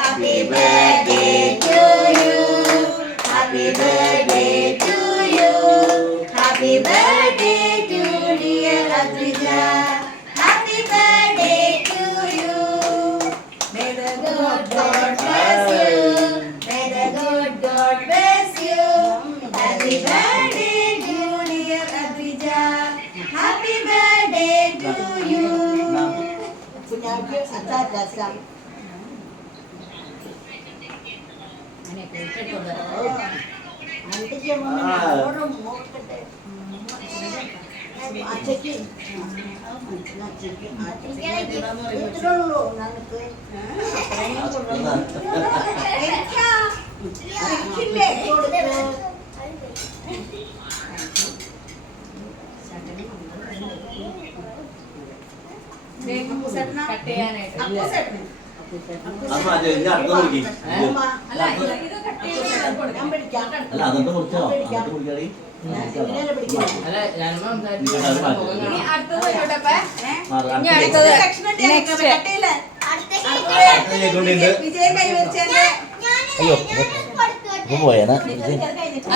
Happy birthday to you. Happy birthday to you. Happy birthday to dear Adrija. Happy birthday to you. May the good God bless you. May the good God bless you. Happy birthday to dear Adrija. Happy birthday to you. Punya atas dasar.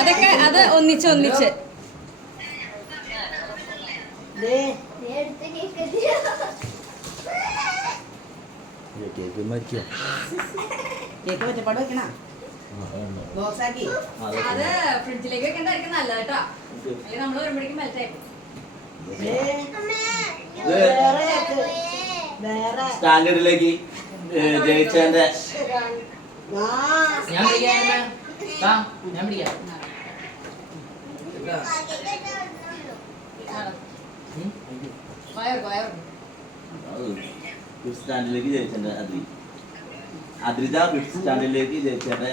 അതൊക്കെ അത് ഒന്നിച്ച് ഒന്നിച്ച് അത് ഫ്രിഡ്ജിലേക്ക് വെക്കണ്ടായിരിക്കും നല്ലത് കേട്ടോ. അല്ലെങ്കിൽ നമ്മൾ വരുമ്പോഴേക്കും മെൽറ്റായി സ്റ്റാൻഡേർഡിലേക്ക് ജയിച്ചതിന്റെ ഫിഫ്ത് സ്റ്റാൻഡേർഡിലേക്ക് ജയിച്ചതിന്റെ അദ്രിജ ഫിഫ്ത് സ്റ്റാൻഡേർഡിലേക്ക് ജയിച്ചതിന്റെ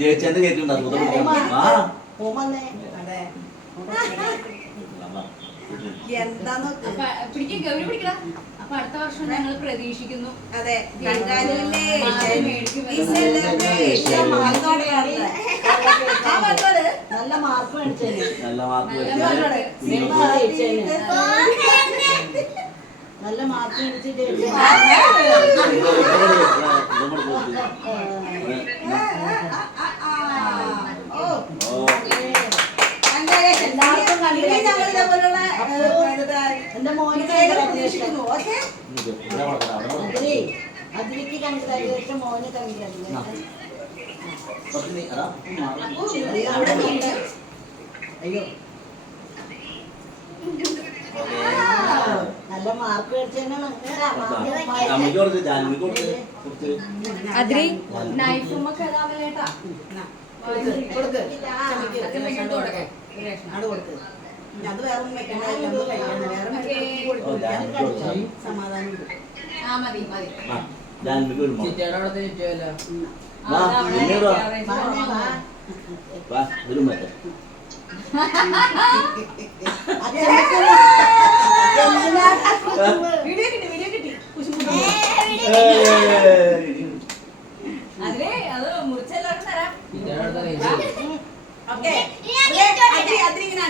ജയിച്ചതിന്റെ കേട്ടിട്ടുണ്ടാവും. പിടിക്കും ഗൗരി പിടിക്കണം. അപ്പൊ അടുത്ത വർഷം ഞങ്ങൾ പ്രതീക്ഷിക്കുന്നു. അതെ, നല്ല മാർക്ക് മേടിച്ചേ. നല്ല മാർക്ക് നല്ല മാർക്ക് മേടിച്ചിട്ട് എന്റെ മോനെ പ്രതീക്ഷിക്കുന്നു. അതിലേക്ക് കൺഗ്രാജുലേഷൻ, മോനെ കൺഗ്രാജുലേഷൻ. അയ്യോ നല്ല മാർക്ക് മേടിച്ചാണ്. അതിരി നൈഫുമൊക്കെ അത് വേറെ ഒന്നും വെക്കണ്ട. സമാധാനം അതിലെ അത് മുറിച്ചെല്ലാവർക്കും തരാം. ഓക്കെ, അതിരിങ്ങനെ